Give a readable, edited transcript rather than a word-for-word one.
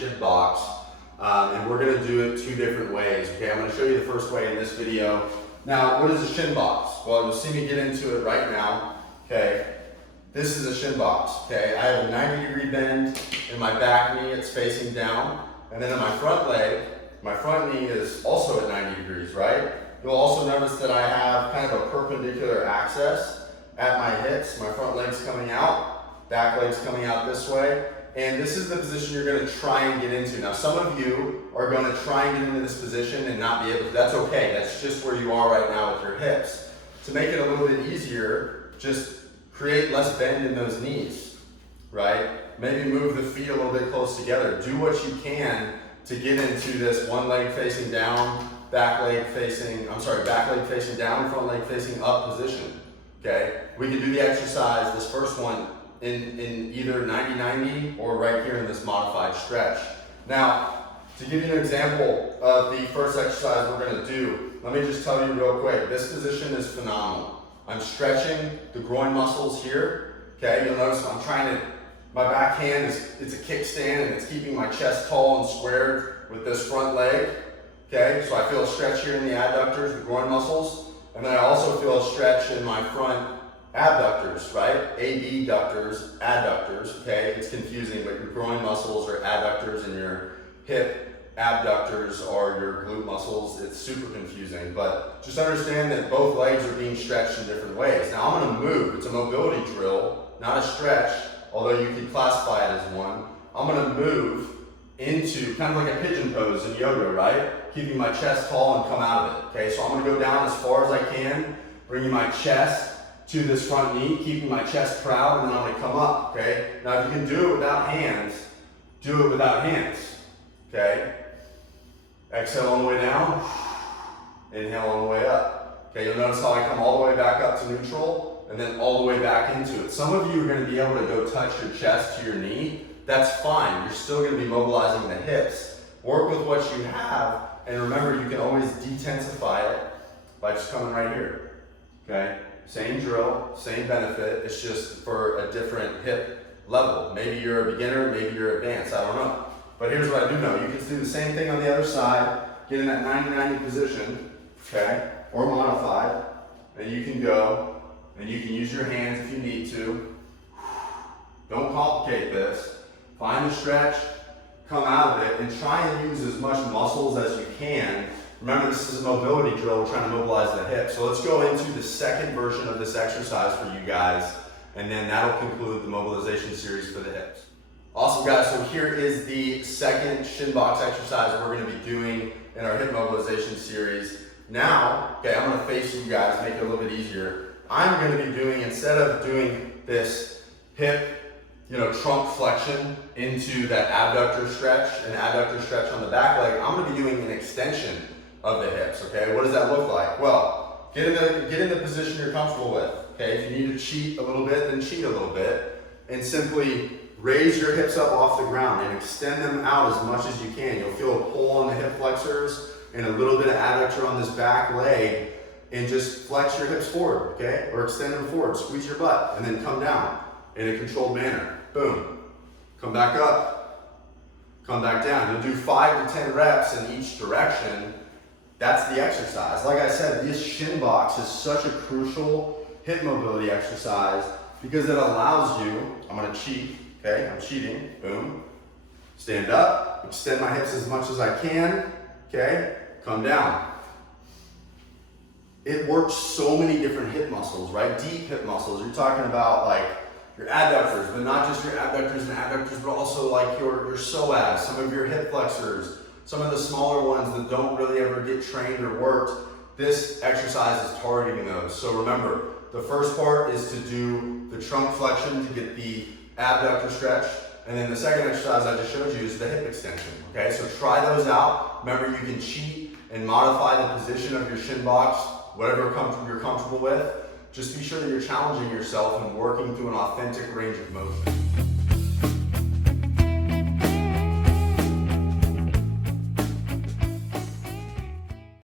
shin box. And we're gonna do it two different ways, okay? I'm gonna show you the first way in this video. Now, what is a shin box? Well, you'll see me get into it right now, okay? This is a shin box, okay? I have a 90-degree bend in my back knee, it's facing down. And then in my front leg, my front knee is also at 90 degrees, right? You'll also notice that I have kind of a perpendicular access at my hips. My front leg's coming out, back leg's coming out this way. And this is the position you're gonna try and get into. Now, some of you are gonna try and get into this position and not be able to. That's okay, that's just where you are right now with your hips. To make it a little bit easier, just create less bend in those knees, right? Maybe move the feet a little bit close together. Do what you can to get into this one leg facing down, back leg facing down, front leg facing up position, okay? We can do the exercise, this first one, in either 90-90 or right here in this modified stretch. Now, to give you an example of the first exercise we're gonna do, let me just tell you real quick, this position is phenomenal. I'm stretching the groin muscles here, okay? You'll notice my back hand it's a kickstand and it's keeping my chest tall and squared with this front leg, okay? So I feel a stretch here in the adductors, the groin muscles, and then I also feel a stretch in my front abductors, right? Adductors, adductors, okay? It's confusing, but your groin muscles are adductors and your hip abductors are your glute muscles. It's super confusing, but just understand that both legs are being stretched in different ways. Now I'm gonna move. It's a mobility drill, not a stretch, although you could classify it as one. I'm gonna move into kind of like a pigeon pose in yoga, right? Keeping my chest tall and come out of it, okay? So I'm gonna go down as far as I can, bringing my chest to this front knee, keeping my chest proud, and then I'm gonna come up, okay? Now if you can do it without hands, do it without hands, okay? Exhale on the way down, inhale on the way up. Okay, you'll notice how I come all the way back up to neutral, and then all the way back into it. Some of you are gonna be able to go touch your chest to your knee. That's fine, you're still gonna be mobilizing the hips. Work with what you have, and remember, you can always detensify it by just coming right here, okay? Same drill, same benefit, it's just for a different hip level. Maybe you're a beginner, maybe you're advanced, I don't know. But here's what I do know, you can do the same thing on the other side, get in that 90-90 position, okay? Or modified, and you can go, and you can use your hands if you need to. Don't complicate this. Find a stretch, come out of it, and try and use as much muscles as you can. Remember, this is a mobility drill, we're trying to mobilize the hips. So let's go into the second version of this exercise for you guys, and then that'll conclude the mobilization series for the hips. Awesome, guys, so here is the second shin box exercise we're gonna be doing in our hip mobilization series. Now, okay, I'm gonna face you guys, make it a little bit easier. I'm gonna be doing, instead of doing this hip, trunk flexion into that abductor stretch, an adductor stretch on the back leg, I'm gonna be doing an extension of the hips, okay? What does that look like? Well, get in the position you're comfortable with, okay? If you need to cheat a little bit, then cheat a little bit, and simply raise your hips up off the ground and extend them out as much as you can. You'll feel a pull on the hip flexors and a little bit of adductor on this back leg, and just flex your hips forward, okay? Or extend them forward, squeeze your butt, and then come down in a controlled manner. Boom. Come back up, come back down. You'll do 5 to 10 reps in each direction. That's the exercise. Like I said, this shin box is such a crucial hip mobility exercise because it allows you, I'm gonna cheat, okay? I'm cheating, boom. Stand up, extend my hips as much as I can, okay? Come down. It works so many different hip muscles, right? Deep hip muscles. You're talking about like your adductors, but not just your abductors and adductors, but also like your psoas, some of your hip flexors, some of the smaller ones that don't really ever get trained or worked. This exercise is targeting those. So remember, the first part is to do the trunk flexion to get the abductor stretch, and then the second exercise I just showed you is the hip extension, okay? So try those out. Remember, you can cheat and modify the position of your shin box, whatever you're comfortable with. Just be sure that you're challenging yourself and working through an authentic range of motion.